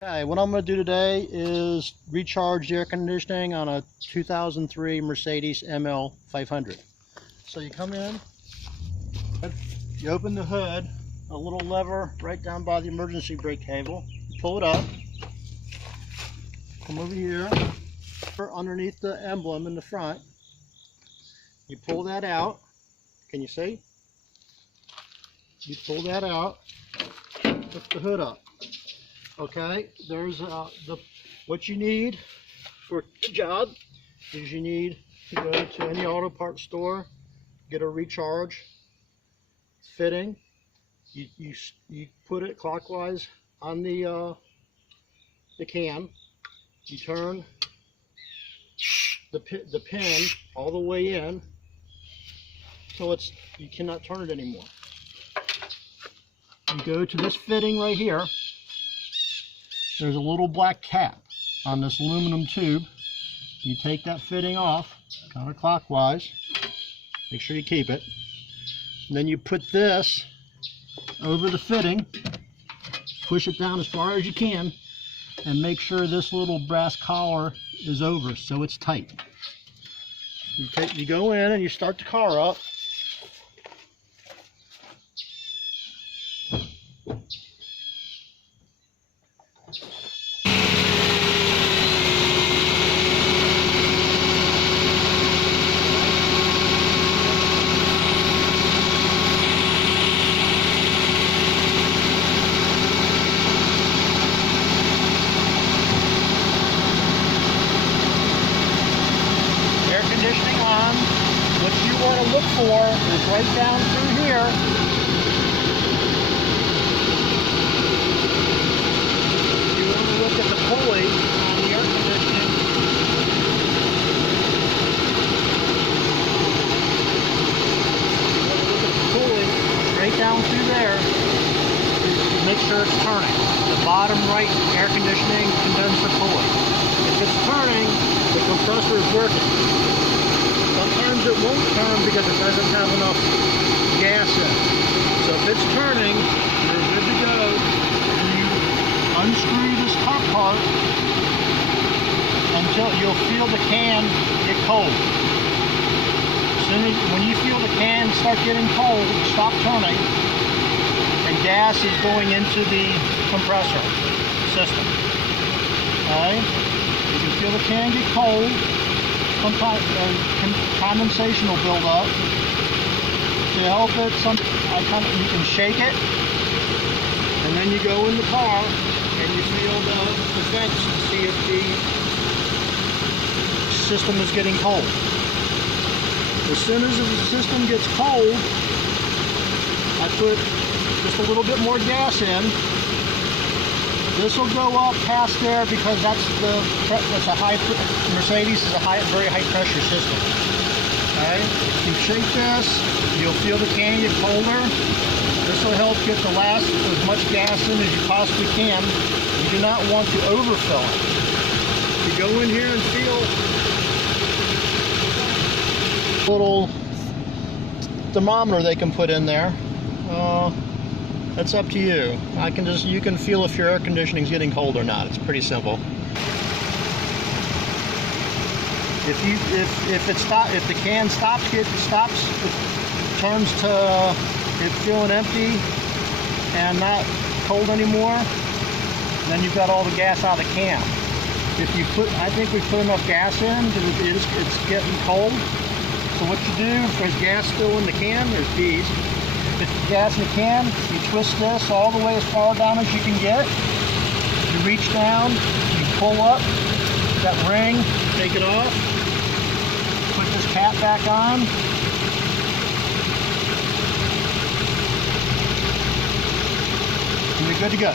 Okay, what I'm going to do today is recharge the air conditioning on a 2003 Mercedes ML 500. So you come in, you open the hood, a little lever right down by the emergency brake cable, you pull it up, come over here, underneath the emblem in the front, you pull that out, can you see? You pull that out, lift the hood up. Okay, there's what you need for the job is you need to go to any auto parts store, get a recharge fitting. You put it clockwise on the can. You turn the pin all the way in till you cannot turn it anymore. You go to this fitting right here. There's a little black cap on this aluminum tube. You take that fitting off counterclockwise. Make sure you keep it. And then you put this over the fitting, push it down as far as you can, and make sure this little brass collar is over so it's tight. You go in and you start the car up. Conditioning on. What you want to look for is right down through here. You want to look at the pulley on the air conditioning. You want to look at the pulley right down through there to make sure it's turning. The bottom right air conditioning condenser pulley. If it's turning, the compressor is working. Sometimes it won't turn because it doesn't have enough gas in it. So if it's turning, you're good to go. You unscrew this top part until you'll feel the can get cold. When you feel the can start getting cold, stop turning, and gas is going into the compressor system. Okay? You can feel the can get cold. Sometimes condensation will build up. To help it, you can shake it, and then you go in the car and you feel the vents to see if the system is getting cold. As soon as the system gets cold, I put just a little bit more gas in. This will go up past there because that's a high. Mercedes is a very high pressure system. Okay, you shake this, you'll feel the can get colder. This will help get as much gas in as you possibly can. You do not want to overfill it. You go in here and feel a little thermometer they can put in there. That's up to you. You can feel if your air conditioning is getting cold or not. It's pretty simple. If the can stops, it turns to it feeling empty and not cold anymore, then you've got all the gas out of the can. I think we put enough gas in that it's getting cold. So what you do, if there's gas still in the can, there's these. If the gas in the can, you twist this all the way as far down as you can get. You reach down, you pull up that ring, take it off, put this cap back on. And you're good to go.